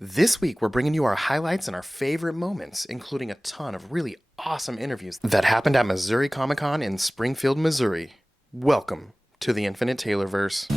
This week, we're bringing you our highlights and our favorite moments, including a ton of really awesome interviews that happened at Missouri Comic-Con in Springfield, Missouri. Welcome to the Infinite Taylorverse.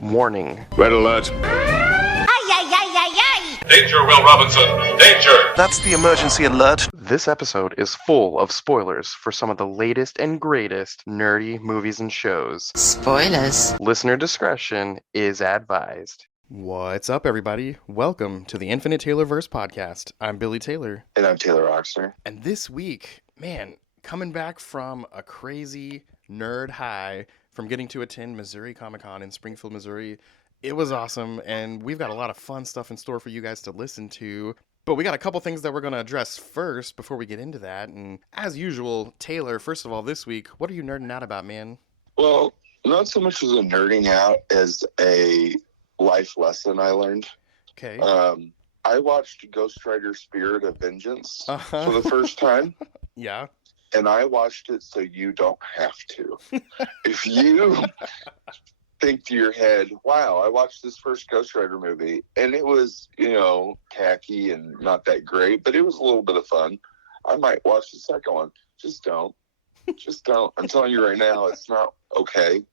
Warning. Red alert. Ay, ay, ay, ay, ay! Danger, Will Robinson. Danger! That's the emergency alert. This episode is full of spoilers for some of the latest and greatest nerdy movies and shows. Spoilers. Listener discretion is advised. What's up, everybody? Welcome to the Infinite Taylorverse podcast. I'm Billy Taylor. And I'm Taylor Oxner. And this week, man, coming back from a crazy nerd high from getting to attend Missouri Comic-Con in Springfield, Missouri. It was awesome, and we've got a lot of fun stuff in store for you guys to listen to. But we got a couple things that we're going to address first before we get into that. And as usual, Taylor, first of all, this week, what are you nerding out about, man? Well, not so much as a nerding out as a life lesson I learned. Okay. I watched Ghost Rider Spirit of Vengeance for the first time. Yeah. And I watched it so you don't have to. If you think to your head, wow, I watched this first Ghost Rider movie, and it was, tacky and not that great, but it was a little bit of fun, I might watch the second one. Just don't. Just don't. I'm telling you right now, it's not okay.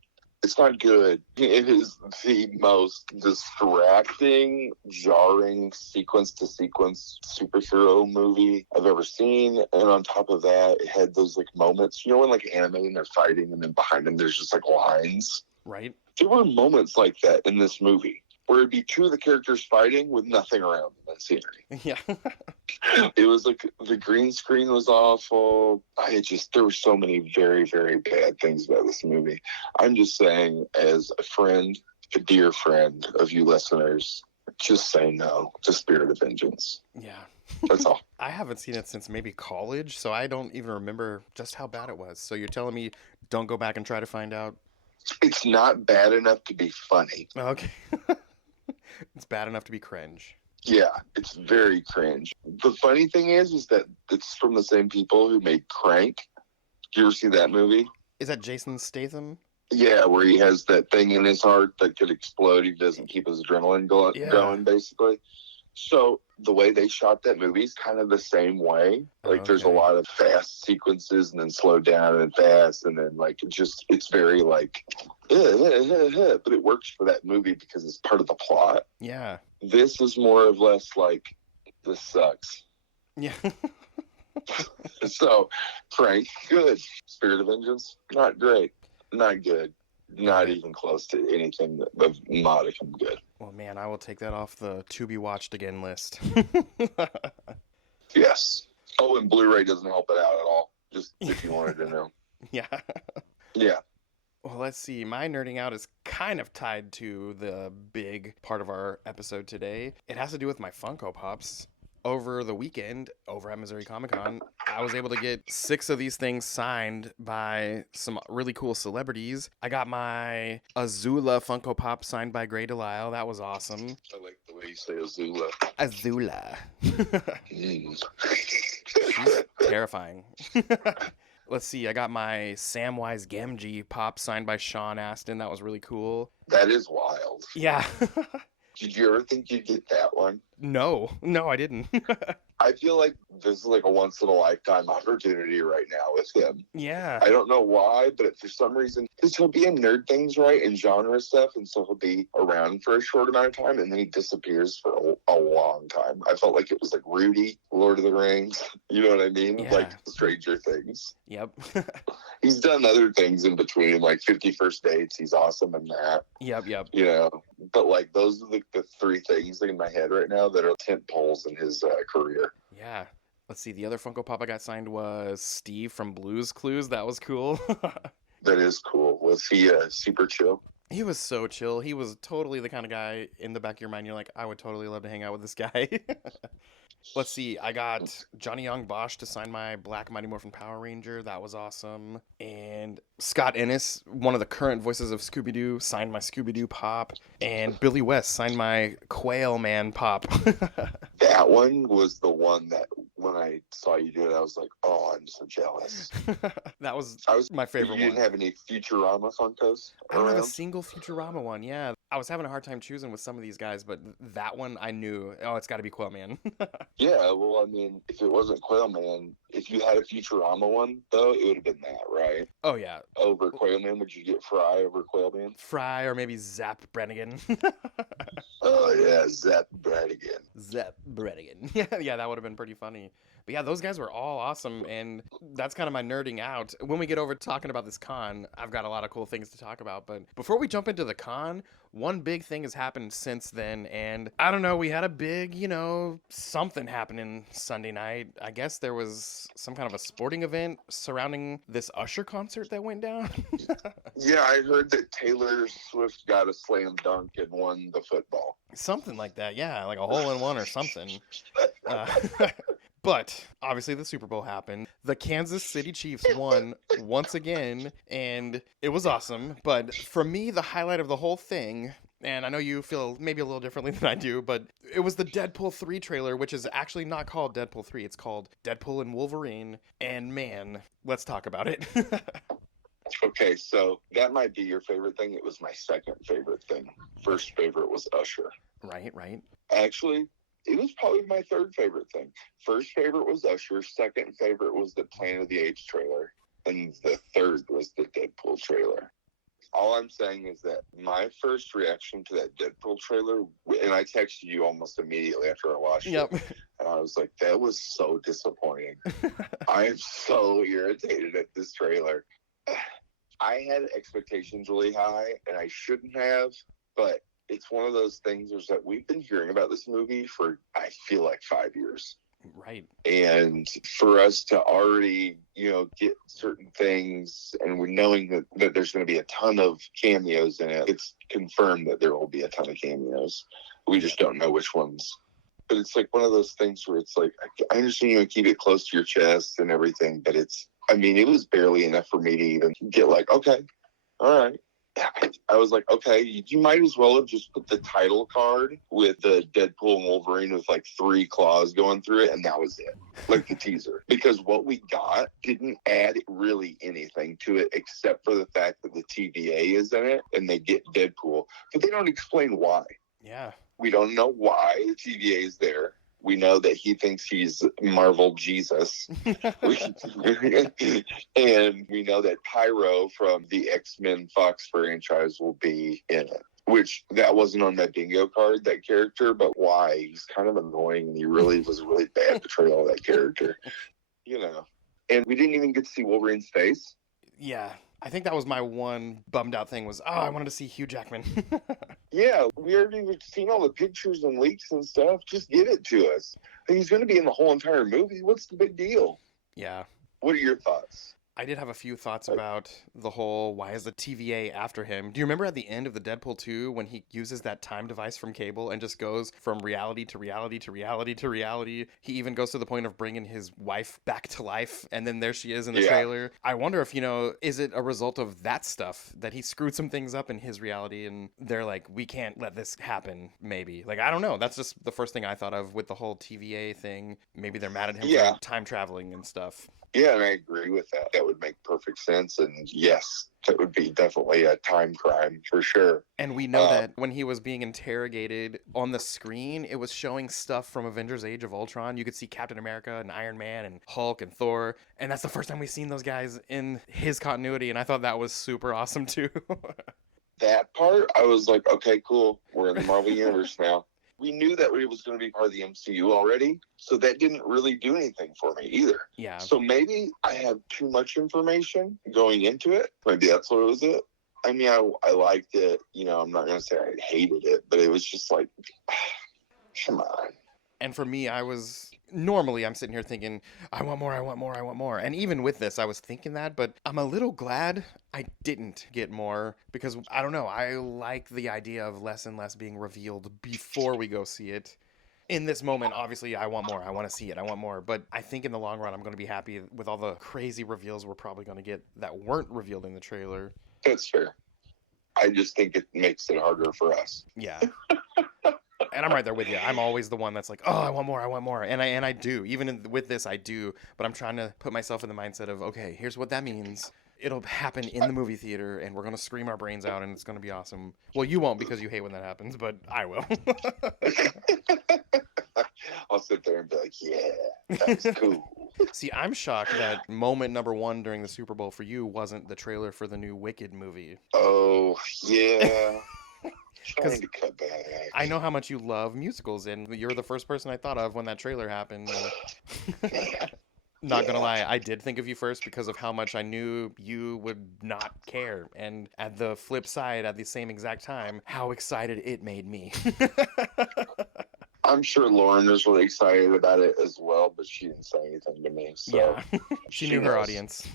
It's not good. It is the most distracting, jarring, sequence-to-sequence superhero movie I've ever seen. And on top of that, it had those moments, when anime and they're fighting and then behind them there's just lines. Right. There were moments like that in this movie where it'd be two of the characters fighting with nothing around them in scenery. Yeah. It was the green screen was awful. There were so many very, very bad things about this movie. I'm just saying, as a friend, a dear friend of you listeners, just say no to Spirit of Vengeance. Yeah. That's all. I haven't seen it since maybe college, so I don't even remember just how bad it was. So you're telling me don't go back and try to find out? It's not bad enough to be funny. Okay. It's bad enough to be cringe. Yeah, it's very cringe. The funny thing is that it's from the same people who made Crank. Did you ever see that movie? Is that Jason Statham? Yeah, where he has that thing in his heart that could explode. He doesn't keep his adrenaline going, basically. So the way they shot that movie is kind of the same way. There's a lot of fast sequences and then slow down and then fast and then it's very but it works for that movie because it's part of the plot. Yeah. This is more or less this sucks. Yeah. So, Frank, good. Spirit of Vengeance, not great. Not good. Not even close to anything of modicum good. Well, man, I will take that off the to be watched again list. Yes. Oh, and Blu-ray doesn't help it out at all. Just if you wanted to know. Yeah. Yeah. Well, let's see. My nerding out is kind of tied to the big part of our episode today. It has to do with my Funko Pops. Over the weekend, over at Missouri Comic-Con, I was able to get 6 of these things signed by some really cool celebrities. I got my Azula Funko Pop signed by Grey DeLisle. That was awesome. I like the way you say Azula. Azula. She's terrifying. Let's see. I got my Samwise Gamgee Pop signed by Sean Astin. That was really cool. That is wild. Yeah. Did you ever think you'd get that one? No, I didn't. I feel like this is a once-in-a-lifetime opportunity right now with him. Yeah. I don't know why, but for some reason, because he'll be in nerd things, right, and genre stuff, and so he'll be around for a short amount of time, and then he disappears for a long time. I felt like it was Rudy, Lord of the Rings, you know what I mean? Yeah. Stranger Things. Yep. He's done other things in between, 50 First Dates. He's awesome in that. Yep. But those are the 3 things in my head right now that are tent poles in his career. Yeah. Let's see. The other Funko Pop I got signed was Steve from Blue's Clues. That was cool. That is cool. Was he super chill? He was so chill. He was totally the kind of guy in the back of your mind. You're like, I would totally love to hang out with this guy. Let's see. I got Johnny Young Bosch to sign my Black Mighty Morphin Power Ranger. That was awesome. And Scott Innis, one of the current voices of Scooby Doo, signed my Scooby Doo pop. And Billy West signed my Quail Man pop. That one was the one that when I saw you do it, I was like, oh, I'm so jealous. That was my favorite one. You didn't have any Futurama Funkos I don't have a around? single Futurama one, yeah. I was having a hard time choosing with some of these guys, but that one I knew, oh, it's got to be Quail Man. Yeah, well, I mean, if it wasn't Quail Man, if you had a Futurama one, though, it would have been that, right? Oh, yeah. Over Quail Man, would you get Fry over Quail Man? Fry or maybe Zap Brannigan. Oh, yeah, Zap Brannigan. Zap Brannigan. Yeah, that would have been pretty funny. But yeah, those guys were all awesome, and that's kind of my nerding out. When we get over talking about this con, I've got a lot of cool things to talk about. But before we jump into the con, one big thing has happened since then, and I don't know, we had a big, something happening Sunday night. I guess there was some kind of a sporting event surrounding this Usher concert that went down. Yeah, I heard that Taylor Swift got a slam dunk and won the football. Something like that, yeah, like a hole-in-one or something. But obviously the Super Bowl happened. The Kansas City Chiefs won once again, and it was awesome. But for me, the highlight of the whole thing, and I know you feel maybe a little differently than I do, but it was the Deadpool 3 trailer, which is actually not called Deadpool 3. It's called Deadpool and Wolverine. And man, let's talk about it. Okay, so that might be your favorite thing. It was my second favorite thing. First favorite was Usher. Right. Actually, it was probably my third favorite thing. First favorite was Usher. Second favorite was the Planet of the Apes trailer. And the third was the Deadpool trailer. All I'm saying is that my first reaction to that Deadpool trailer, and I texted you almost immediately after I watched it, and I was like, that was so disappointing. I am so irritated at this trailer. I had expectations really high, and I shouldn't have, but it's one of those things is that we've been hearing about this movie for, I feel like, 5 years. Right. And for us to already, get certain things, and we're knowing that there's going to be a ton of cameos in it, it's confirmed that there will be a ton of cameos. We just don't know which ones. But it's like one of those things where it's like, I understand you keep it close to your chest and everything, but it was barely enough for me to even get like, okay, all right. I was like, okay, you might as well have just put the title card with the Deadpool and Wolverine with like 3 claws going through it, and that was it, like the teaser. Because what we got didn't add really anything to it except for the fact that the TVA is in it and they get Deadpool, but they don't explain why. Yeah. We don't know why the TVA is there. We know that he thinks he's Marvel Jesus. And we know that Pyro from the X-Men Fox franchise will be in it. Which, that wasn't on that bingo card, that character, but why? He's kind of annoying, and he really was a really bad portrayal of that character. And we didn't even get to see Wolverine's face. Yeah. I think that was my one bummed out thing was, I wanted to see Hugh Jackman. Yeah, we already seen all the pictures and leaks and stuff. Just give it to us. He's going to be in the whole entire movie. What's the big deal? Yeah. What are your thoughts? I did have a few thoughts about the whole, why is the TVA after him? Do you remember at the end of the Deadpool 2 when he uses that time device from Cable and just goes from reality to reality to reality to reality? He even goes to the point of bringing his wife back to life, and then there she is in the trailer. I wonder if, is it a result of that stuff, that he screwed some things up in his reality, and they're like, we can't let this happen, maybe. Like, I don't know. That's just the first thing I thought of with the whole TVA thing. Maybe they're mad at him for time traveling and stuff. Yeah, and I agree with that. That would make perfect sense. And yes, that would be definitely a time crime for sure. And we know that when he was being interrogated on the screen, it was showing stuff from Avengers Age of Ultron. You could see Captain America and Iron Man and Hulk and Thor. And that's the first time we've seen those guys in his continuity. And I thought that was super awesome too. That part, I was like, okay, cool. We're in the Marvel Universe now. We knew that it was going to be part of the MCU already, so that didn't really do anything for me either. Yeah. So maybe I have too much information going into it. Maybe that's what it was. I mean, I liked it. I'm not going to say I hated it, but it was just like, come on. And for me, I was normally I'm sitting here thinking, I want more, I want more, I want more. And even with this, I was thinking that, but I'm a little glad I didn't get more because I don't know. I like the idea of less and less being revealed before we go see it. In this moment, obviously, I want more. I want to see it. I want more. But I think in the long run, I'm going to be happy with all the crazy reveals we're probably going to get that weren't revealed in the trailer. That's fair. I just think it makes it harder for us. Yeah. And I'm right there with you. I'm always the one that's like, oh, I want more, I want more. And I do. Even with this, I do. But I'm trying to put myself in the mindset of, okay, here's what that means. It'll happen in the movie theater, and we're going to scream our brains out, and it's going to be awesome. Well, you won't because you hate when that happens, but I will. I'll sit there and be like, yeah, that's cool. See, I'm shocked that moment number one during the Super Bowl for you wasn't the trailer for the new Wicked movie. Oh, yeah. Trying to cut back. I know how much you love musicals, and you're the first person I thought of when that trailer happened. Not gonna lie, I did think of you first because of how much I knew you would not care. And at the flip side, at the same exact time, how excited it made me. I'm sure Lauren is really excited about it as well, but she didn't say anything to me. So Yeah, she knew her knows. audience.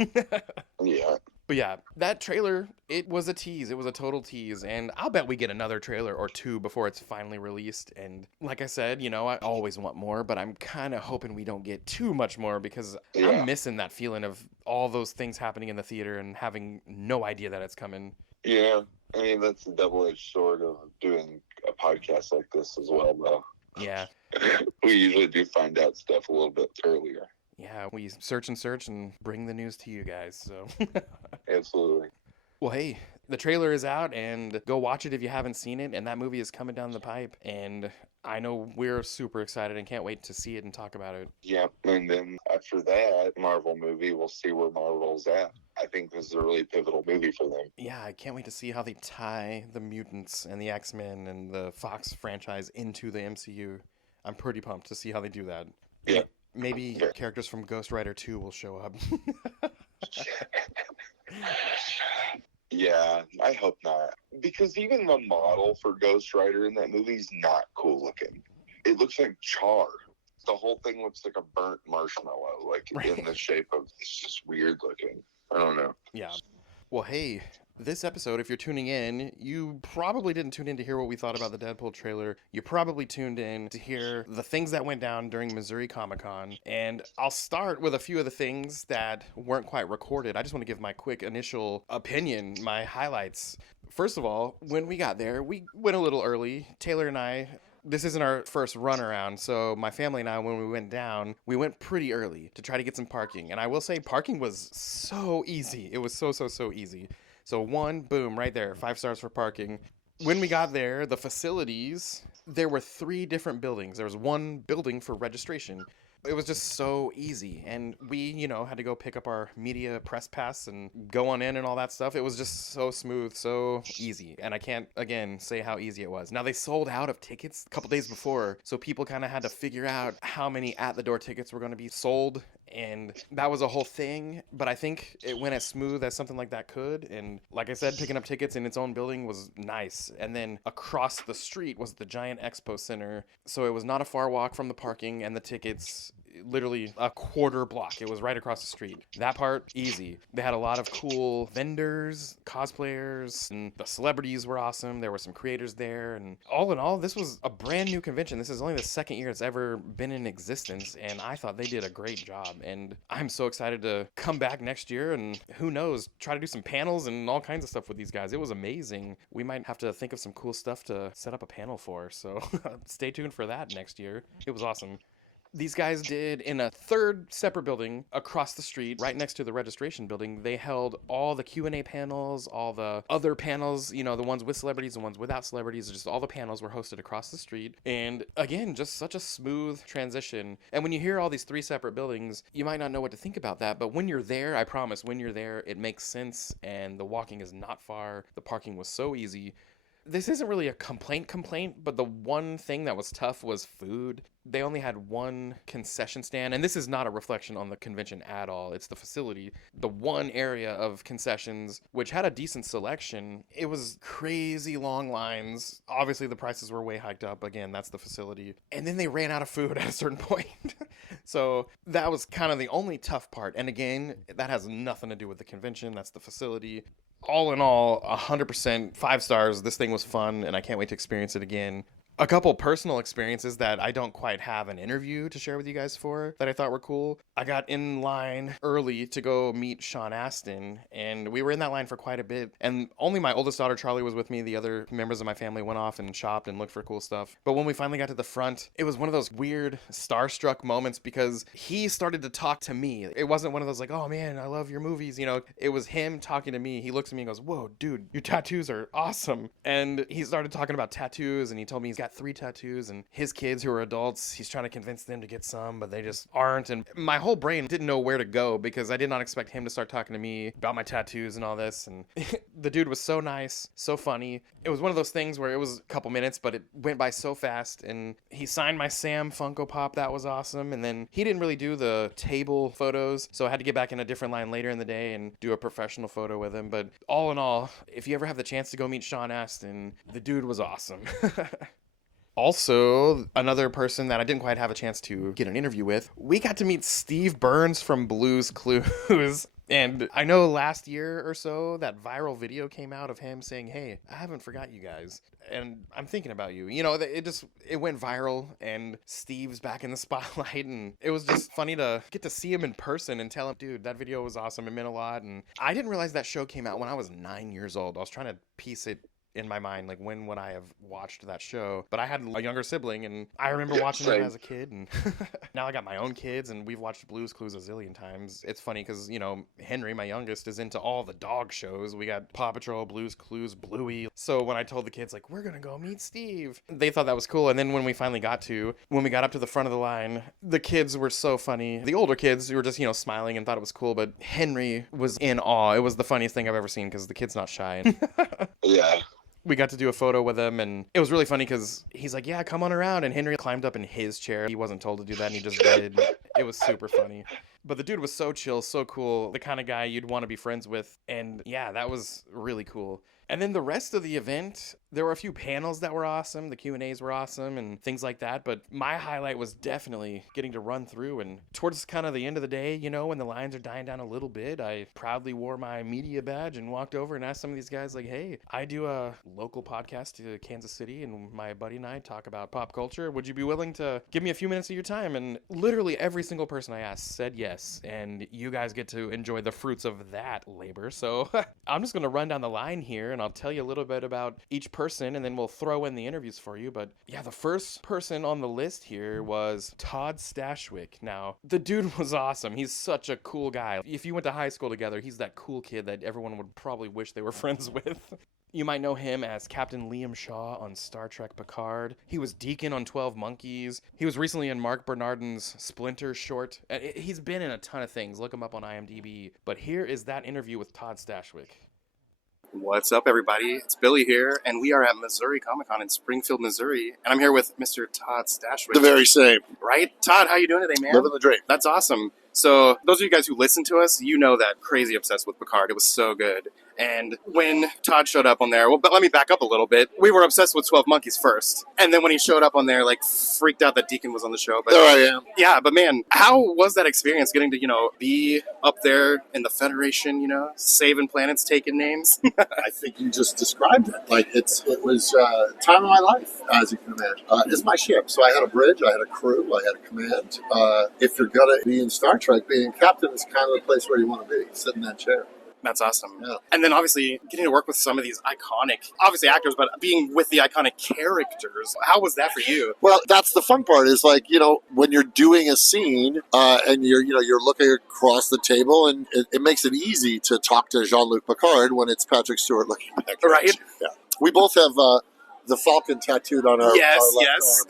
Yeah. But yeah, that trailer, it was a tease. It was a total tease. And I'll bet we get another trailer or two before it's finally released. And like I said, you know, I always want more, but I'm kind of hoping we don't get too much more because Yeah. I'm missing that feeling of all those things happening in the theater and having no idea that it's coming. Yeah. I mean, that's a double-edged sword of doing a podcast like this as well, though. Yeah. We usually do find out stuff a little bit earlier. Yeah, we search and bring the news to you guys. So, Absolutely. well, hey, the trailer is out and go watch it if you haven't seen it. And that movie is coming down the pipe. And I know we're super excited and can't wait to see it and talk about it. Yeah. And then after that Marvel movie, we'll see where Marvel's at. I think this is a really pivotal movie for them. Yeah, I can't wait to see how they tie the mutants and the X-Men and the Fox franchise into the MCU. I'm pretty pumped to see how they do that. Yeah. Maybe Yeah. characters from Ghost Rider 2 will show up. Yeah, I hope not. Because even the model for Ghost Rider in that movie is not cool looking. It looks like char. The whole thing looks like a burnt marshmallow, like Right. in the shape of, it's just weird looking. I don't know. Yeah. Well, hey, this episode, if you're tuning in, you probably didn't tune in to hear what we thought about the Deadpool trailer. You probably tuned in to hear the things that went down during Missouri Comic-Con. And I'll start with a few of the things that weren't quite recorded. I just want to give my quick initial opinion, my highlights. First of all, when we got there, we went a little early. Taylor and I... This isn't our first run around, so my family and I, when we went down, we went pretty early to try to get some parking. And I will say parking was so easy. It was so easy. So one, boom, right there, 5 stars for parking. When we got there, the facilities, there were 3 different buildings. There was one building for registration. It was just so easy. And we, you know, had to go pick up our media press pass and go on in and all that stuff. It was just so smooth, so easy. And I can't, again, say how easy it was. Now, they sold out of tickets a couple days before, so people kind of had to figure out how many at-the-door tickets were going to be sold. And that was a whole thing, but I think it went as smooth as something like that could. And like I said, picking up tickets in its own building was nice. And then across the street was the giant expo center. So it was not a far walk from the parking and the tickets, literally a quarter block. It was right across the street. That part, easy. They had a lot of cool vendors, cosplayers, and the celebrities were awesome. There were some creators there. And all in all, this was a brand new convention. This is only the second year it's ever been in existence. And I thought they did a great job. And I'm so excited to come back next year and who knows, try to do some panels and all kinds of stuff with these guys. It was amazing. We might have to think of some cool stuff to set up a panel for. So stay tuned for that next year. It was awesome. These guys did in a third separate building across the street, right next to the registration building. They held all the Q&A panels, all the other panels, you know, the ones with celebrities, the ones without celebrities, just all the panels were hosted across the street. And again, just such a smooth transition. And when you hear all these 3 separate buildings, you might not know what to think about that. But when you're there, I promise, when you're there, it makes sense. And the walking is not far. The parking was so easy. this isn't really a complaint, but the one thing that was tough was food. They only had one concession stand, and this is not a reflection on the convention at all. It's the facility. The one area of concessions, which had a decent selection, it was crazy long lines. Obviously, the prices were way hiked up. Again, that's the facility. And then they ran out of food at a certain point. So that was kind of the only tough part. And again, that has nothing to do with the convention. That's the facility. All in all, 100%, 5 stars. This thing was fun, and I can't wait to experience it again. A couple personal experiences that I don't quite have an interview to share with you guys for that I thought were cool. I got in line early to go meet Sean Astin, and we were in that line for quite a bit. And only my oldest daughter, Charlie, was with me. The other members of my family went off and shopped and looked for cool stuff. But when we finally got to the front, it was one of those weird starstruck moments because he started to talk to me. It wasn't one of those like, oh man, I love your movies. You know, it was him talking to me. He looks at me and goes, whoa, dude, your tattoos are awesome. And he started talking about tattoos, and he told me he's got 3 tattoos, and his kids who are adults, he's trying to convince them to get some, but they just aren't. And my whole brain didn't know where to go because I did not expect him to start talking to me about my tattoos and all this. And the dude was so nice, so funny. It was one of those things where it was a couple minutes, but it went by so fast. And he signed my Sam Funko Pop. That was awesome. And then he didn't really do the table photos, so I had to get back in a different line later in the day and do a professional photo with him. But all in all, if you ever have the chance to go meet Sean Astin, the dude was awesome. Also, another person that I didn't quite have a chance to get an interview with, we got to meet Steve Burns from Blue's Clues. And I know last year or so that viral video came out of him saying, hey, I haven't forgot you guys, and I'm thinking about you. You know, it went viral, and Steve's back in the spotlight, and it was just funny to get to see him in person and tell him, dude, that video was awesome. It meant a lot. And I didn't realize that show came out when I was 9 years old. I was trying to piece it in my mind, like, when would I have watched that show? But I had a younger sibling, and I remember watching it as a kid, and now I got my own kids, and we've watched Blue's Clues a zillion times. It's funny because, you know, Henry, my youngest, is into all the dog shows. We got Paw Patrol, Blue's Clues, Bluey. So when I told the kids, like, we're gonna go meet Steve, they thought that was cool. And then when we got up to the front of the line, the kids were so funny. The older kids were just, you know, smiling and thought it was cool, but Henry was in awe. It was the funniest thing I've ever seen because the kid's not shy. Yeah. We got to do a photo with him, and it was really funny because he's like, yeah, come on around. And Henry climbed up in his chair. He wasn't told to do that, and he just did. It was super funny. But the dude was so chill, so cool, the kind of guy you'd want to be friends with. And yeah, that was really cool. And then the rest of the event, there were a few panels that were awesome. The Q&As were awesome and things like that. But my highlight was definitely getting to run through. And towards kind of the end of the day, you know, when the lines are dying down a little bit, I proudly wore my media badge and walked over and asked some of these guys, like, hey, I do a local podcast to Kansas City, and my buddy and I talk about pop culture. Would you be willing to give me a few minutes of your time? And literally every single person I asked said yes. And you guys get to enjoy the fruits of that labor. So I'm just going to run down the line here, and I'll tell you a little bit about each person, and then we'll throw in the interviews for you. But yeah, the first person on the list here was Todd Stashwick. Now, the dude was awesome. He's such a cool guy. If you went to high school together, he's that cool kid that everyone would probably wish they were friends with. You might know him as Captain Liam Shaw on Star Trek Picard. He was Deacon on 12 Monkeys. He was recently in Mark Bernardin's Splinter short. He's been in a ton of things. Look him up on IMDb. But here is that interview with Todd Stashwick. What's up, everybody? It's Billie here, and we are at Missouri Comic-Con in Springfield, Missouri, and I'm here with Mr. Todd Stashwick. The very same. Right? Todd, how you doing today, man? Living the dream. That's awesome. So, those of you guys who listen to us, you know that crazy obsessed with Picard. It was so good. And when Todd showed up on there, well, but let me back up a little bit. We were obsessed with 12 Monkeys first. And then when he showed up on there, like, freaked out that Deacon was on the show. But, there I am. Yeah, but man, how was that experience getting to, you know, be up there in the Federation, you know, saving planets, taking names? I think you just described it. Like, it was time of my life, as you can imagine. It's my ship. So I had a bridge, I had a crew, I had a command. If you're going to be in Star Trek, being captain is kind of the place where you want to be, sit in that chair. That's awesome. Yeah. And then obviously getting to work with some of these iconic, obviously actors, but being with the iconic characters. How was that for you? Well, that's the fun part is like, you know, when you're doing a scene and you're looking across the table, and it makes it easy to talk to Jean-Luc Picard when it's Patrick Stewart looking back. Right. Yeah. We both have the Falcon tattooed on our yes.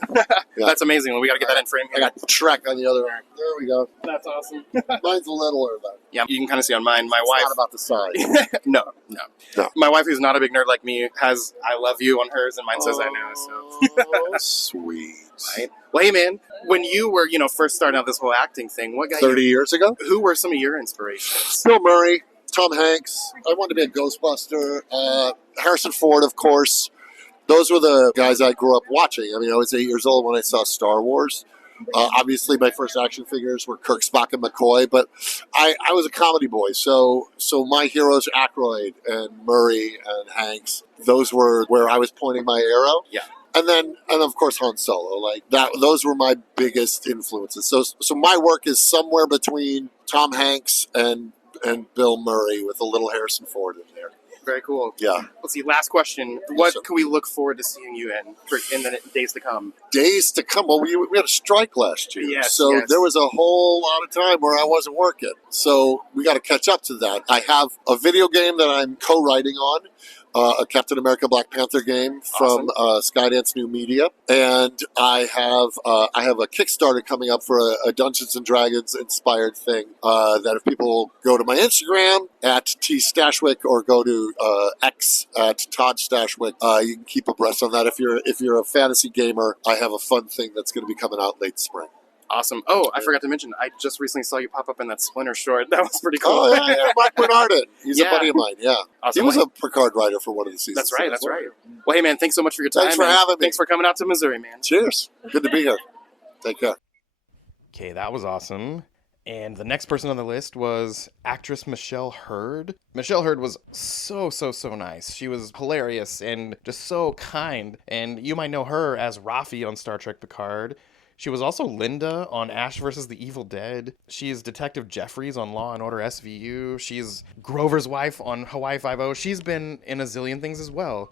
arm. Yeah. That's amazing. Well, we got to get that in frame here. I got Trek on the other arm. There we go. That's awesome. Mine's littler though. Yeah, you can kind of see on mine. My It's wife. not about the size. No. No. My wife, who's not a big nerd like me, has "I love you" on hers, and mine says "I know." So. Oh, sweet. Right. Well, hey man, when you were first starting out this whole acting thing, what got 30 years ago? Who were some of your inspirations? Bill Murray, Tom Hanks. I wanted to be a Ghostbuster. Harrison Ford, of course. Those were the guys I grew up watching. I mean, I was 8 years old when I saw Star Wars. Obviously, my first action figures were Kirk, Spock, and McCoy, but I was a comedy boy. So my heroes, Aykroyd and Murray and Hanks, those were where I was pointing my arrow. Yeah. And of course, Han Solo. Like that, those were my biggest influences. So my work is somewhere between Tom Hanks and Bill Murray with a little Harrison Ford in there. Very cool. Yeah. Let's see. Last question. What can we look forward to seeing you in the days to come? Days to come. Well, we had a strike last year. Yes, so yes. there was a whole lot of time where I wasn't working. So we got to catch up to that. I have a video game that I'm co-writing on, a Captain America Black Panther game from Skydance New Media. And I have a Kickstarter coming up for a Dungeons & Dragons inspired thing that if people go to my Instagram at T Stashwick or go to X at Todd Stashwick, you can keep abreast on that. If you're a fantasy gamer, I have a fun thing that's going to be coming out late spring. Awesome. Oh, I forgot to mention, I just recently saw you pop up in that Splinter short. That was pretty cool. Oh, yeah. Mike Bernardin. He's a buddy of mine, yeah. Awesome. He was a Picard writer for one of the seasons. That's right. Well, hey, man, thanks so much for your time. Thanks for having me. Thanks for coming out to Missouri, man. Cheers. Good to be here. Take care. Okay, that was awesome. And the next person on the list was actress Michelle Hurd. Michelle Hurd was so nice. She was hilarious and just so kind. And you might know her as Raffi on Star Trek Picard. She was also Linda on Ash vs. the Evil Dead. She's Detective Jeffries on Law & Order SVU. She's Grover's wife on Hawaii Five-0. She's been in a zillion things as well.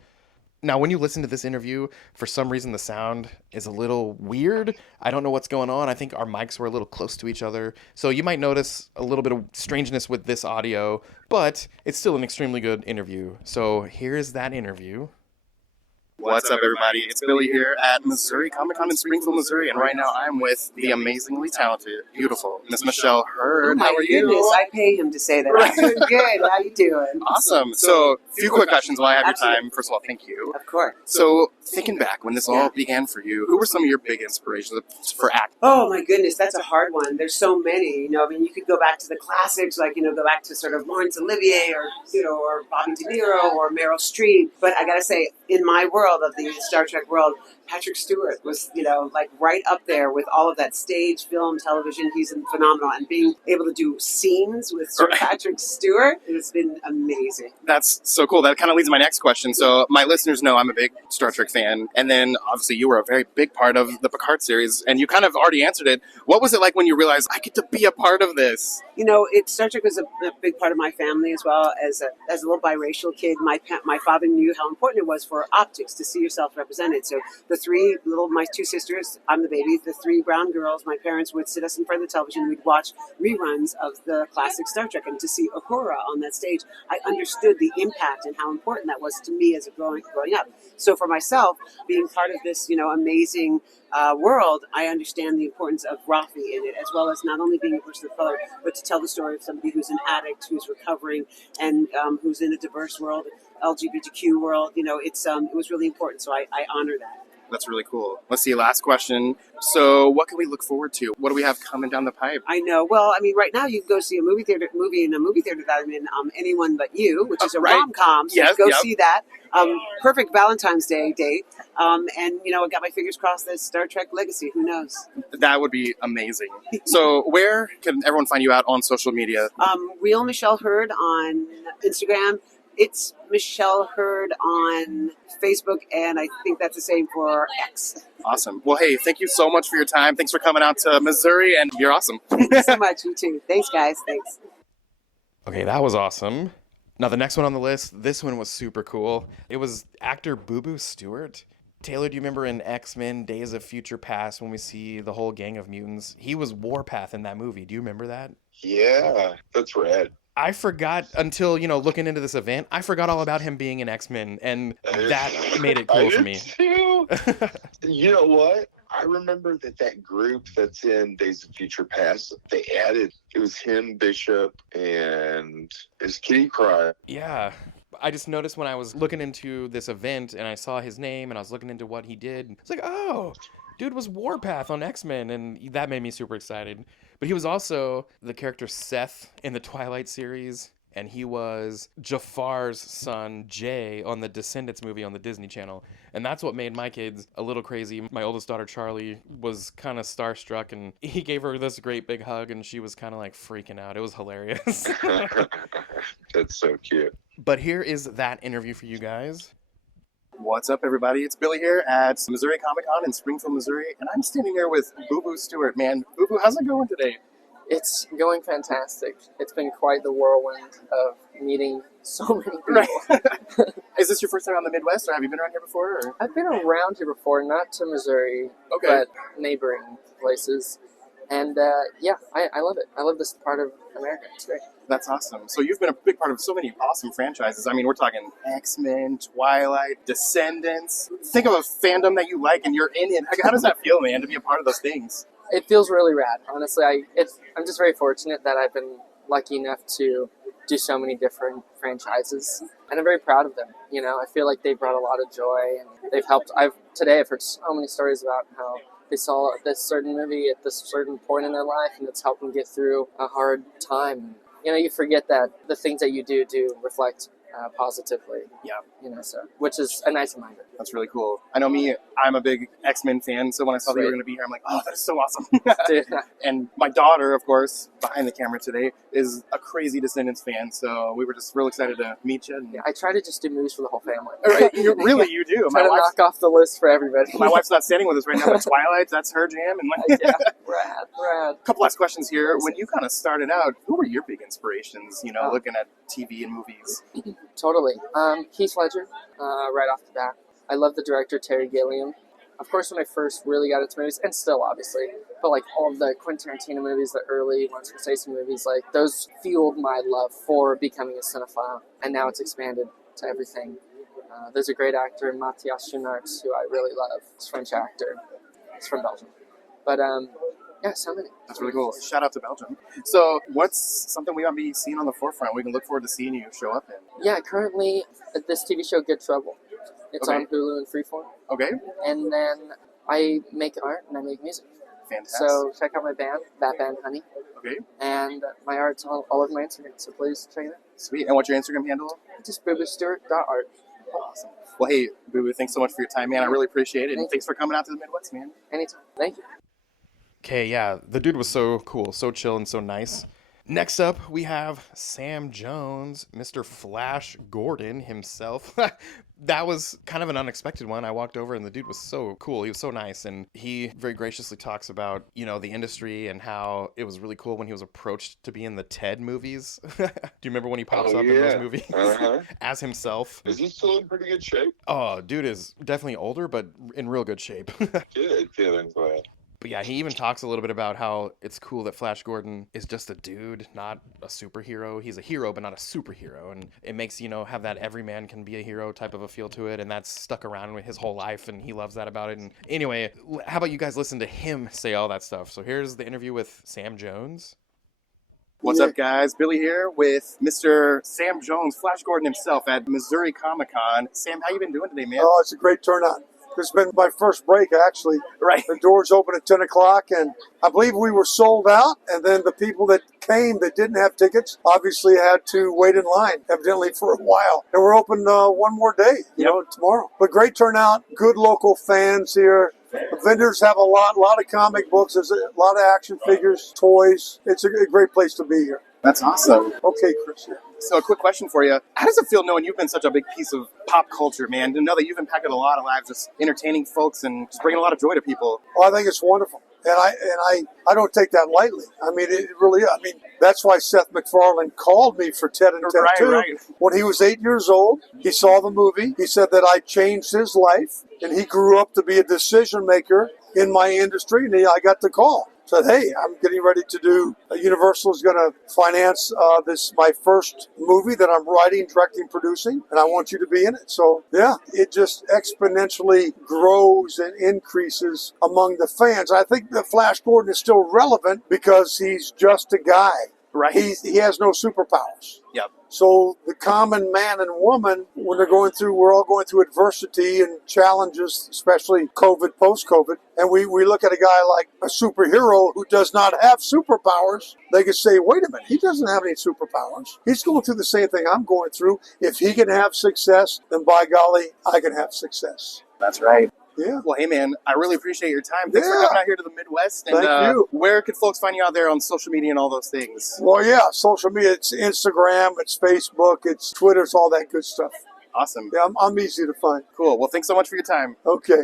Now, when you listen to this interview, for some reason the sound is a little weird. I don't know what's going on. I think our mics were a little close to each other. So you might notice a little bit of strangeness with this audio, but it's still an extremely good interview. So here's that interview. What's up, everybody? It's Billie here at Missouri Comic-Con in Springfield, Missouri, and right now I'm with the amazingly talented, beautiful Miss Michelle Hurd. Oh, How are you? Goodness, I pay him to say that. I'm doing good. How you doing? Awesome. So, a few quick questions while I have your time. First of all, thank you. Of course. So, thinking back, when this all began for you, who were some of your big inspirations for acting? Oh my goodness, that's a hard one. There's so many. I mean, you could go back to the classics, like go back to sort of Laurence Olivier, or Bobby De Niro, or Meryl Streep. But I gotta say, in my world of the Star Trek world, Patrick Stewart was, like right up there with all of that stage, film, television. He's phenomenal. And being able to do scenes with Sir Patrick Stewart has been amazing. That's so cool. That kind of leads to my next question. So my listeners know I'm a big Star Trek fan. And then obviously you were a very big part of the Picard series. And you kind of already answered it. What was it like when you realized I get to be a part of this? Star Trek was a big part of my family as well. As a little biracial kid, my father knew how important it was for optics to see yourself represented. So my two sisters, I'm the baby, the three brown girls, my parents would sit us in front of the television. We'd watch reruns of the classic Star Trek, and to see Uhura on that stage, I understood the impact and how important that was to me as growing up. So for myself, being part of this, amazing world, I understand the importance of Raffi in it, as well as not only being a person of color, but to tell the story of somebody who's an addict, who's recovering, and who's in a diverse world, LGBTQ world. It was really important. So I honor that. That's really cool. Let's see, last question. So what can we look forward to? What do we have coming down the pipe? I know. Well, I mean, right now you can go see a movie in a movie theater that I'm in, Anyone But You, which is a rom-com. So go see that. Perfect Valentine's Day date. And, I got my fingers crossed that Star Trek Legacy. Who knows? That would be amazing. So where can everyone find you out on social media? Real Michelle Hurd on Instagram. It's Michelle Hurd on Facebook, and I think that's the same for X. Awesome. Well, hey, thank you so much for your time. Thanks for coming out to Missouri, and you're awesome. Thank you so much. You too. Thanks, guys. Thanks. Okay, that was awesome. Now, the next one on the list, this one was super cool. It was actor BooBoo Stewart. Taylor, do you remember in X-Men Days of Future Past when we see the whole gang of mutants? He was Warpath in that movie. Do you remember that? Yeah, that's rad. I forgot until, looking into this event, I forgot all about him being an X-Men, and that made it cool for me. Too. You know what? I remember that group that's in Days of Future Past, they added, it was him, Bishop, and is Kitty Pryde. Yeah. I just noticed when I was looking into this event and I saw his name and I was looking into what he did. It's like, oh, dude was Warpath on X-Men, and that made me super excited. But he was also the character Seth in the Twilight series, and he was Jafar's son, Jay, on the Descendants movie on the Disney Channel. And that's what made my kids a little crazy. My oldest daughter, Charlie, was kind of starstruck, and he gave her this great big hug, and she was kind of like freaking out. It was hilarious. That's so cute. But here is that interview for you guys. What's up, everybody? It's Billy here at Missouri Comic Con in Springfield, Missouri, and I'm standing here with BooBoo Stewart. Man, BooBoo, how's it going today? It's going fantastic. It's been quite the whirlwind of meeting so many people. Is this your first time on the Midwest, or have you been around here before? Or? I've been around here before, not to Missouri, but neighboring places. And yeah, I love it. I love this part of America. It's great. That's awesome. So you've been a big part of so many awesome franchises. I mean, we're talking X-Men, Twilight, Descendants. Think of a fandom that you like and you're in it. How does that feel, man, to be a part of those things? It feels really rad. Honestly, I'm just very fortunate that I've been lucky enough to do so many different franchises, and I'm very proud of them. You know, I feel like they brought a lot of joy, and they've helped. Today I've heard so many stories about how they saw this certain movie at this certain point in their life, and it's helped them get through a hard time. You know, you forget that the things that you do reflect positively. Yeah. You know, so which is a nice reminder. That's really cool. I know me, I'm a big X-Men fan, so when I saw that you were going to be here, I'm like, oh, that is so awesome. Dude. And my daughter, of course, behind the camera today, is a crazy Descendants fan, so we were just real excited to meet you. And... Yeah, I try to just do movies for the whole family. Right? You do. Try to knock off the list for everybody. My wife's not standing with us right now, but Twilight, that's her jam. And like, yeah, rad. A couple last questions here. When you kind of started out, who were your big inspirations, you know, looking at TV and movies? Totally. Heath Ledger, right off the bat. I love the director, Terry Gilliam. Of course, when I first really got into movies, and still obviously, but like all of the Quentin Tarantino movies, the early Martin Scorsese movies, like those fueled my love for becoming a cinephile, and now it's expanded to everything. There's a great actor, Matthias Schoenaerts, who I really love. He's a French actor. He's from Belgium. But yeah, so many. That's really cool. Shout out to Belgium. So what's something we might be seeing on the forefront we can look forward to seeing you show up in? Yeah, currently this TV show, Good Trouble. It's on Hulu and Freeform. Okay. And then I make art and I make music. Fantastic. So check out my band, That Band Honey. Okay. And my art's on all over my Instagram, so please check it out. Sweet. And what's your Instagram handle? Just BooBooStewart.art. Awesome. Well, hey, BooBoo, thanks so much for your time, man. I really appreciate it. And thanks for coming out to the Midwest, man. Anytime. Thank you. Okay, yeah, the dude was so cool, so chill, and so nice. Next up, we have Sam Jones, Mr. Flash Gordon himself. That was kind of an unexpected one. I walked over and the dude was so cool. He was so nice. And he very graciously talks about, you know, the industry and how it was really cool when he was approached to be in the Ted movies. Do you remember when he pops up in those movies as himself? Is he still in pretty good shape? Oh, dude is definitely older, but in real good shape. Good, I'm glad. But yeah, he even talks a little bit about how it's cool that Flash Gordon is just a dude, not a superhero. He's a hero, but not a superhero. And it makes, you know, have that every man can be a hero type of a feel to it. And that's stuck around with his whole life, and he loves that about it. And anyway, how about you guys listen to him say all that stuff? So here's the interview with Sam Jones. What's up, guys? Billy here with Mr. Sam Jones, Flash Gordon himself at Missouri Comic Con. Sam, how you been doing today, man? Oh, it's a great turnout. This has been my first break, actually. Right. The doors open at 10 o'clock, and I believe we were sold out. And then the people that came that didn't have tickets obviously had to wait in line, evidently, for a while. And we're open one more day, you know, tomorrow. But great turnout, good local fans here. The vendors have a lot of comic books. There's a lot of action figures, toys. It's a great place to be here. That's awesome. Okay, Chris. So a quick question for you. How does it feel knowing you've been such a big piece of pop culture, man, to know that you've impacted a lot of lives, just entertaining folks and just bringing a lot of joy to people? Oh, I think it's wonderful. And I don't take that lightly. I mean, it really is. I mean, that's why Seth MacFarlane called me for Ted and Ted 2. Right. When he was 8 years old, he saw the movie. He said that I changed his life, and he grew up to be a decision maker in my industry, and I got the call. said, hey, I'm getting ready to do, Universal is going to finance my first movie that I'm writing, directing, producing, and I want you to be in it. So, yeah, it just exponentially grows and increases among the fans. I think that Flash Gordon is still relevant because he's just a guy. Right. He has no superpowers. Yep. So the common man and woman, when we're all going through adversity and challenges, especially COVID, post-COVID, and we look at a guy like a superhero who does not have superpowers, they could say, wait a minute, he doesn't have any superpowers. He's going through the same thing I'm going through. If he can have success, then by golly, I can have success. That's right. Yeah. Well, hey, man, I really appreciate your time. Thanks for coming out here to the Midwest. And, Thank you. Where could folks find you out there on social media and all those things? Well, yeah, social media, it's Instagram, it's Facebook, it's Twitter, it's all that good stuff. Awesome. Yeah, I'm easy to find. Cool. Well, thanks so much for your time. Okay.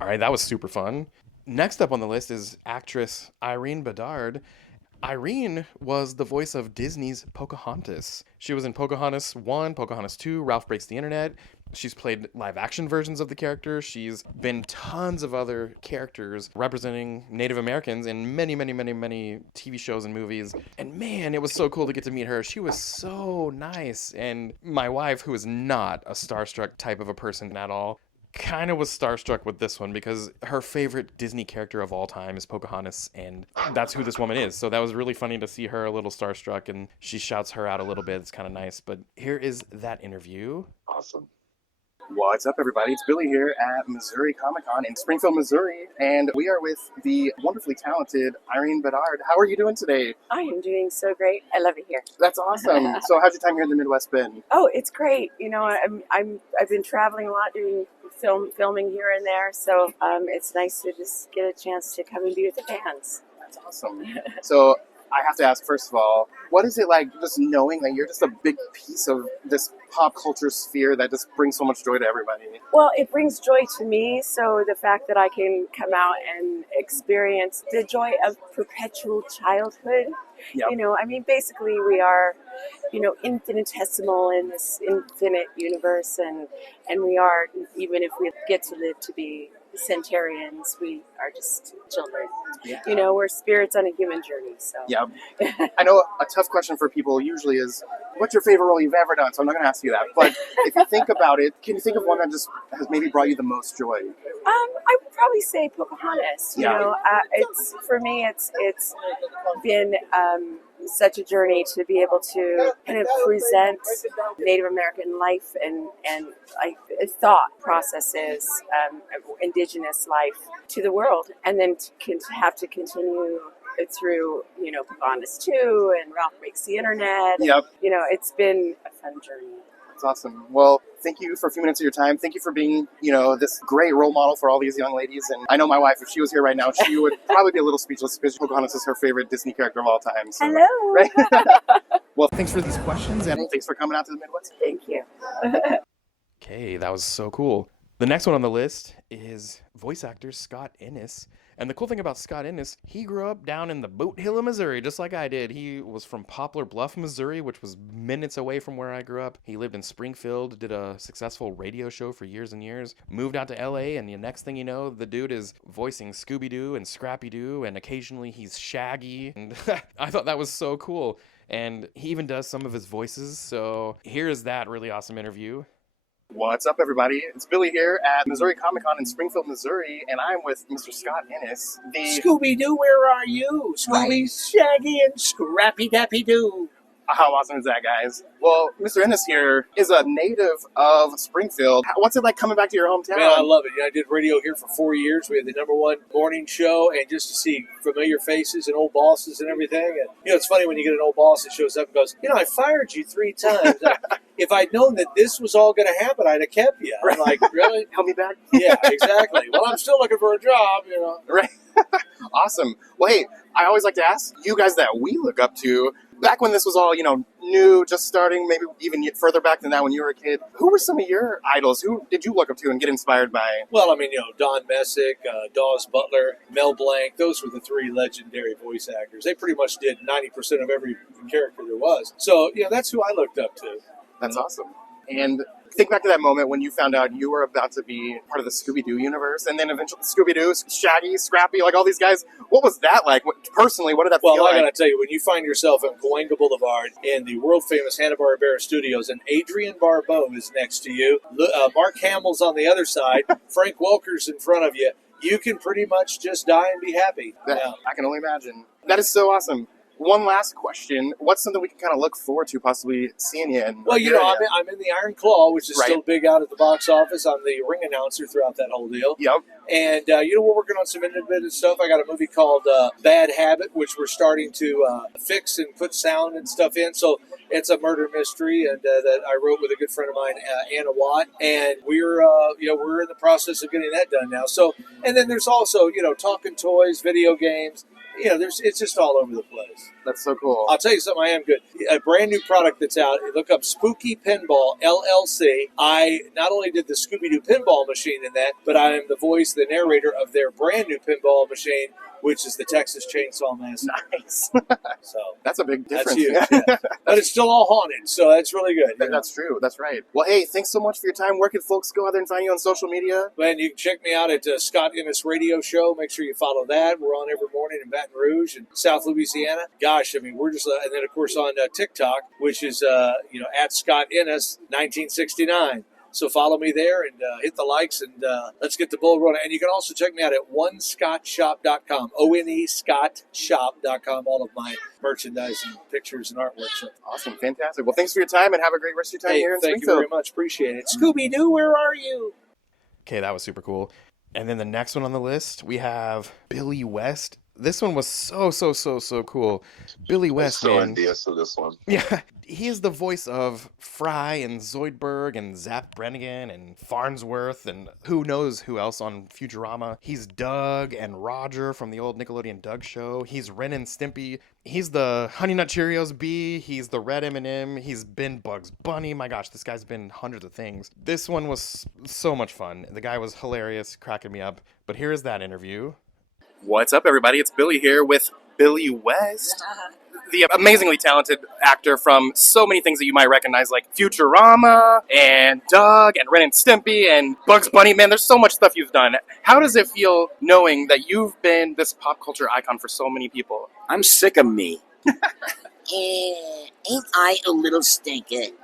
All right, that was super fun. Next up on the list is actress Irene Bedard. Irene was the voice of Disney's Pocahontas. She was in Pocahontas 1, Pocahontas 2, Ralph Breaks the Internet. She's played live-action versions of the character. She's been tons of other characters representing Native Americans in many, many, many, many TV shows and movies. And man, it was so cool to get to meet her. She was so nice. And my wife, who is not a starstruck type of a person at all, kind of was starstruck with this one because her favorite Disney character of all time is Pocahontas, and that's who this woman is. So that was really funny to see her a little starstruck, and she shouts her out a little bit. It's kind of nice. But here is that interview. Awesome. What's up, everybody? It's Billie here at Missouri Comic-Con in Springfield, Missouri, and we are with the wonderfully talented Irene Bedard. How are you doing today? I am doing so great. I love it here. That's awesome. So how's your time here in the Midwest been? Oh, it's great. You know, I've been traveling a lot, doing filming here and there, so it's nice to just get a chance to come and be with the fans. That's awesome. So I have to ask, first of all, what is it like just knowing that you're just a big piece of this pop culture sphere that just brings so much joy to everybody? Well, it brings joy to me, so the fact that I can come out and experience the joy of perpetual childhood. Yep. You know, I mean, basically we are, you know, infinitesimal in this infinite universe, and we are, even if we get to live to be centurions, we are just children. Yeah. You know, we're spirits on a human journey. So yeah. I know a tough question for people usually is, what's your favorite role you've ever done? So I'm not going to ask you that. But if you think about it, can you think of one that just has maybe brought you the most joy? I would probably say Pocahontas. You know, it's for me. It's been such a journey to be able to kind of present Native American life and like thought processes, indigenous life to the world, and then to have to continue through, you know, Pocahontas 2 and Ralph Breaks the Internet. Yep. You know, it's been a fun journey. That's awesome. Well, thank you for a few minutes of your time. Thank you for being, you know, this great role model for all these young ladies. And I know my wife, if she was here right now, she would probably be a little speechless because Pocahontas is her favorite Disney character of all time. So, hello. right? Well, thanks for these questions and thanks for coming out to the Midwest. Thank you. Okay, that was so cool. The next one on the list is voice actor Scott Innis. And the cool thing about Scott Innis, he grew up down in the Boot Hill of Missouri, just like I did. He was from Poplar Bluff, Missouri, which was minutes away from where I grew up. He lived in Springfield, did a successful radio show for years and years, moved out to LA, and the next thing you know, the dude is voicing Scooby Doo and Scrappy Doo, and occasionally he's Shaggy. And I thought that was so cool. And he even does some of his voices. So here's that really awesome interview. What's up, everybody? It's Billie here at Missouri Comic-Con in Springfield, Missouri, and I'm with Mr. Scott Innis. Scooby Doo, where are you? Scooby, Shaggy, and Scrappy Dappy Doo. How awesome is that, guys? Well, Mr. Innis here is a native of Springfield. What's it like coming back to your hometown? Man, I love it. You know, I did radio here for 4 years. We had the #1 morning show, and just to see familiar faces and old bosses and everything. And, you know, it's funny when you get an old boss that shows up and goes, you know, I fired you 3 times. If I'd known that this was all going to happen, I'd have kept you. I'm like, really? Help me back? Yeah, exactly. Well, I'm still looking for a job, you know. Right. Awesome. Well, hey, I always like to ask you guys that we look up to, back when this was all, you know, new, just starting, maybe even further back than that when you were a kid, who were some of your idols? Who did you look up to and get inspired by? Well, I mean, you know, Don Messick, Dawes Butler, Mel Blanc, those were the 3 legendary voice actors. They pretty much did 90% of every character there was. So, yeah, that's who I looked up to. That's awesome. And think back to that moment when you found out you were about to be part of the Scooby Doo universe, and then eventually Scooby Doo, Shaggy, Scrappy, like all these guys. What was that like? Personally, what did that feel like? Well, I gotta tell you, when you find yourself on Cahuenga Boulevard in the world-famous Hanna-Barbera Studios, and Adrienne Barbeau is next to you, Mark Hamill's on the other side, Frank Welker's in front of you, you can pretty much just die and be happy. I can only imagine. That is so awesome. One last question. What's something we can kind of look forward to possibly seeing you in? Well, I'm in the Iron Claw, which is still big out at the box office. I'm the ring announcer throughout that whole deal. Yep. And, we're working on some independent stuff. I got a movie called Bad Habit, which we're starting to fix and put sound and stuff in. So it's a murder mystery, and that I wrote with a good friend of mine, Anna Watt. And we're in the process of getting that done now. So, and then there's also, talking toys, video games. It's just all over the place. That's so cool. I'll tell you something I am good. A brand new product that's out. Look up Spooky Pinball, LLC. I not only did the Scooby Doo pinball machine in that, but I am the voice, the narrator of their brand new pinball machine, which is the Texas Chainsaw Massacre. Nice. So that's a big difference. That's huge. Yeah. But it's still all haunted, so that's really good. That's true. That's right. Well, hey, thanks so much for your time. Where can folks go out there and find you on social media? Man, you can check me out at Scott Innis Radio Show. Make sure you follow that. We're on every morning in Baton Rouge and South Louisiana. Gosh, I mean, we're just, and then of course on TikTok, which is, at Scott Innis 1969. So follow me there and hit the likes, and let's get the bull rolling. And you can also check me out at onescottshop.com, ONEScottshop.com, all of my merchandise and pictures and artwork. So. Awesome. Fantastic. Well, thanks for your time, and have a great rest of your time here in Springfield. Thank you very much. Appreciate it. Scooby Doo, where are you? Okay, that was super cool. And then the next one on the list, we have Billie West. This one was so cool. Billie West, I'm so man. envious of this one. Yeah, he is the voice of Fry and Zoidberg and Zap Brannigan and Farnsworth and who knows who else on Futurama. He's Doug and Roger from the old Nickelodeon Doug show. He's Ren and Stimpy. He's the Honey Nut Cheerios bee. He's the Red M&M. He's been Bugs Bunny. My gosh, this guy's been hundreds of things. This one was so much fun. The guy was hilarious, cracking me up. But here is that interview. What's up, everybody? It's Billy here with Billie West, the amazingly talented actor from so many things that you might recognize, like Futurama and Doug and Ren and Stimpy and Bugs Bunny. Man, there's so much stuff you've done. How does it feel knowing that you've been this pop culture icon for so many people? I'm sick of me. Ain't I a little stinker?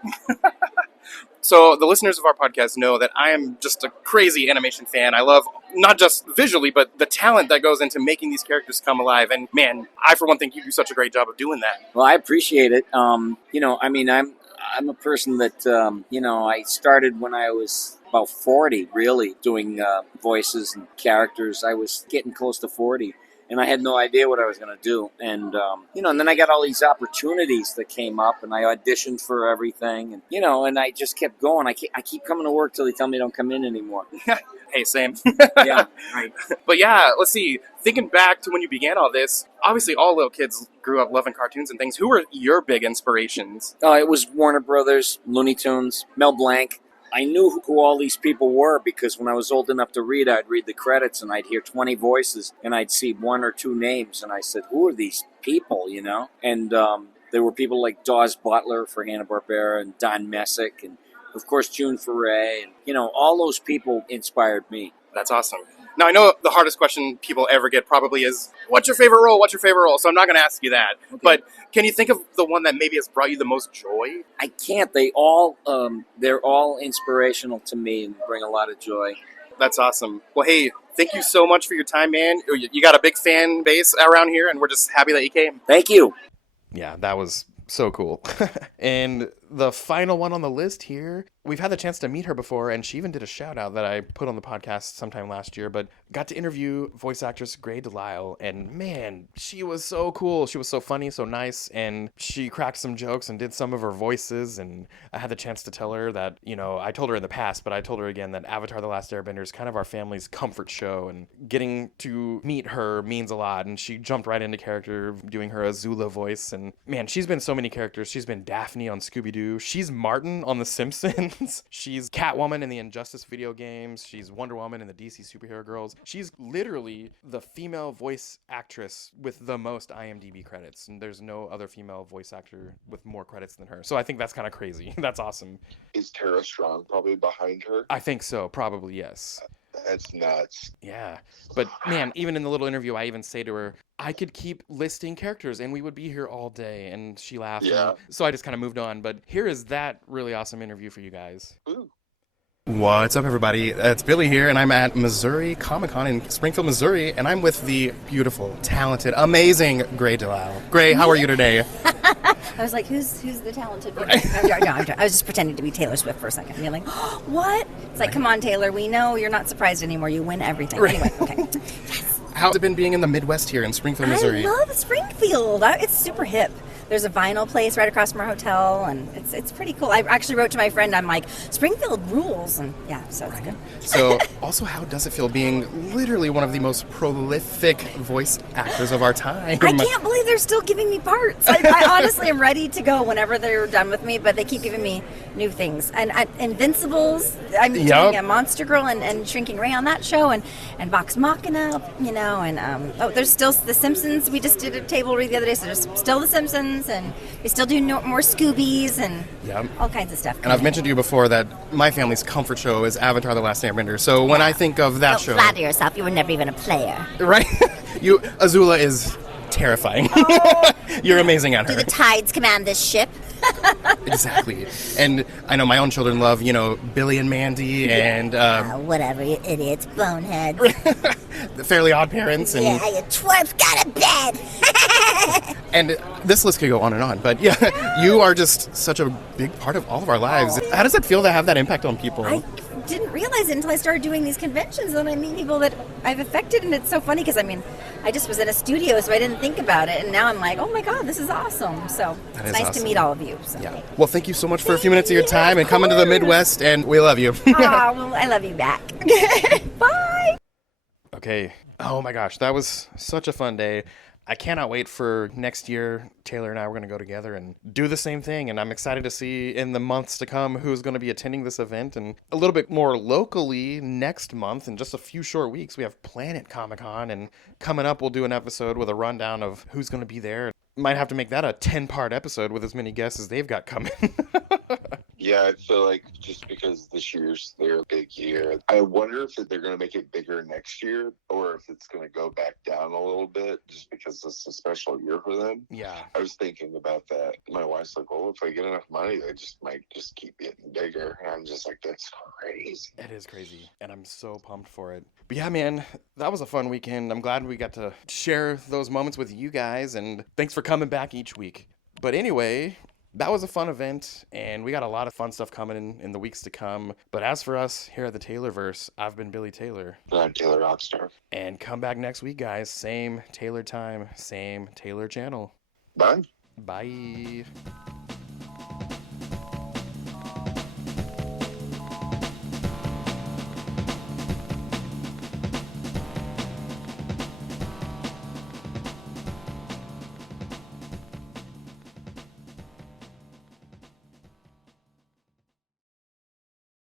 So the listeners of our podcast know that I am just a crazy animation fan. I love not just visually, but the talent that goes into making these characters come alive. And man, I for one think you do such a great job of doing that. Well, I appreciate it. I'm a person that I started when I was about 40, really, doing voices and characters. I was getting close to 40. And I had no idea what I was going to do. And, and then I got all these opportunities that came up, and I auditioned for everything. And, and I just kept going. I keep coming to work till they tell me I don't come in anymore. Hey, same. Yeah, right. But yeah, let's see. Thinking back to when you began all this, obviously all little kids grew up loving cartoons and things. Who were your big inspirations? It was Warner Brothers, Looney Tunes, Mel Blanc. I knew who all these people were because when I was old enough to read, I'd read the credits and I'd hear 20 voices and I'd see one or two names and I said, who are these people, And there were people like Dawes Butler for Hanna-Barbera and Don Messick and, of course, June Foray. And, all those people inspired me. That's awesome. Now, I know the hardest question people ever get probably is, what's your favorite role? What's your favorite role? So I'm not going to ask you that. Okay. But can you think of the one that maybe has brought you the most joy? I can't. They're all inspirational to me and bring a lot of joy. That's awesome. Well, hey, thank you so much for your time, man. You got a big fan base around here, and we're just happy that you came. Thank you. Yeah, that was so cool. And the final one on the list here, we've had the chance to meet her before, and she even did a shout out that I put on the podcast sometime last year, but got to interview voice actress Grey DeLisle, and man, she was so cool. She was so funny, so nice, and she cracked some jokes and did some of her voices, and I had the chance to tell her that, I told her in the past, but I told her again that Avatar: The Last Airbender is kind of our family's comfort show, and getting to meet her means a lot, and she jumped right into character doing her Azula voice, and man, she's been so many characters. She's been Daphne on Scooby Doo. Doo. She's Martin on The Simpsons. She's Catwoman in the Injustice video games. She's Wonder Woman in the DC Superhero Girls. She's literally the female voice actress with the most IMDb credits. And there's no other female voice actor with more credits than her. So I think that's kind of crazy. That's awesome. Is Tara Strong probably behind her? I think so. Probably, yes. That's nuts. Yeah. But man, even in the little interview, I even say to her, I could keep listing characters and we would be here all day. And she laughed. Yeah. So I just kind of moved on. But here is that really awesome interview for you guys. Ooh. What's up, everybody? It's Billy here, and I'm at Missouri Comic-Con in Springfield, Missouri, and I'm with the beautiful, talented, amazing Grey DeLisle. Grey, how are you today? I was like, who's the talented one? I was just pretending to be Taylor Swift for a second. You're like, oh, what? It's like, come on, Taylor, we know you're not surprised anymore. You win everything. Right. Anyway, okay. Yes. How's it been being in the Midwest here in Springfield, Missouri? I love Springfield. It's super hip. There's a vinyl place right across from our hotel, and it's pretty cool. I actually wrote to my friend, I'm like, Springfield rules, and yeah, so it's good. So, also, how does it feel being literally one of the most prolific voice actors of our time? I can't believe they're still giving me parts. I honestly am ready to go whenever they're done with me, but they keep giving me new things. And Invincibles, I'm doing a Monster Girl and Shrinking Ray on that show, and Vox Machina, you know, and there's still The Simpsons. We just did a table read the other day, so there's still The Simpsons, and they still do more Scoobies and all kinds of stuff. And I've mentioned to you before that my family's comfort show is Avatar: The Last Airbender. So when I think of that show, don't flatter yourself. You were never even a player, right? Azula is terrifying. You're amazing at her. Do the tides command this ship? Exactly. And I know my own children love, Billie and Mandy and whatever, you idiots, boneheads. The Fairly Odd Parents and you twerps got a bed. And this list could go on and on, but yeah, you are just such a big part of all of our lives. How does it feel to have that impact on people? I didn't realize it until I started doing these conventions, and I meet people that I've affected, and it's so funny because I just was in a studio, so I didn't think about it, and now I'm like, oh my god, this is awesome. So it's nice to meet all of you. So. Yeah. Well, thank you so much for a few minutes of your time and coming to the Midwest, and we love you. Well, I love you back. Bye. Okay. Oh my gosh, that was such a fun day. I cannot wait for next year. Taylor and I, we're going to go together and do the same thing. And I'm excited to see in the months to come who's going to be attending this event. And a little bit more locally next month, in just a few short weeks, we have Planet Comic-Con. And coming up, we'll do an episode with a rundown of who's going to be there. Might have to make that a 10-part episode with as many guests as they've got coming. Yeah, I feel like just because this year's their big year, I wonder if they're going to make it bigger next year or if it's going to go back down a little bit just because it's a special year for them. Yeah. I was thinking about that. My wife's like, well, if I get enough money, they just might just keep getting bigger. And I'm just like, that's crazy. It is crazy. And I'm so pumped for it. But yeah, man, that was a fun weekend. I'm glad we got to share those moments with you guys. And thanks for coming back each week. But anyway, that was a fun event, and we got a lot of fun stuff coming in the weeks to come. But as for us here at the Taylorverse, I've been Billy Taylor. I'm Taylor Rockstar. And come back next week, guys. Same Taylor time, same Taylor channel. Bye. Bye.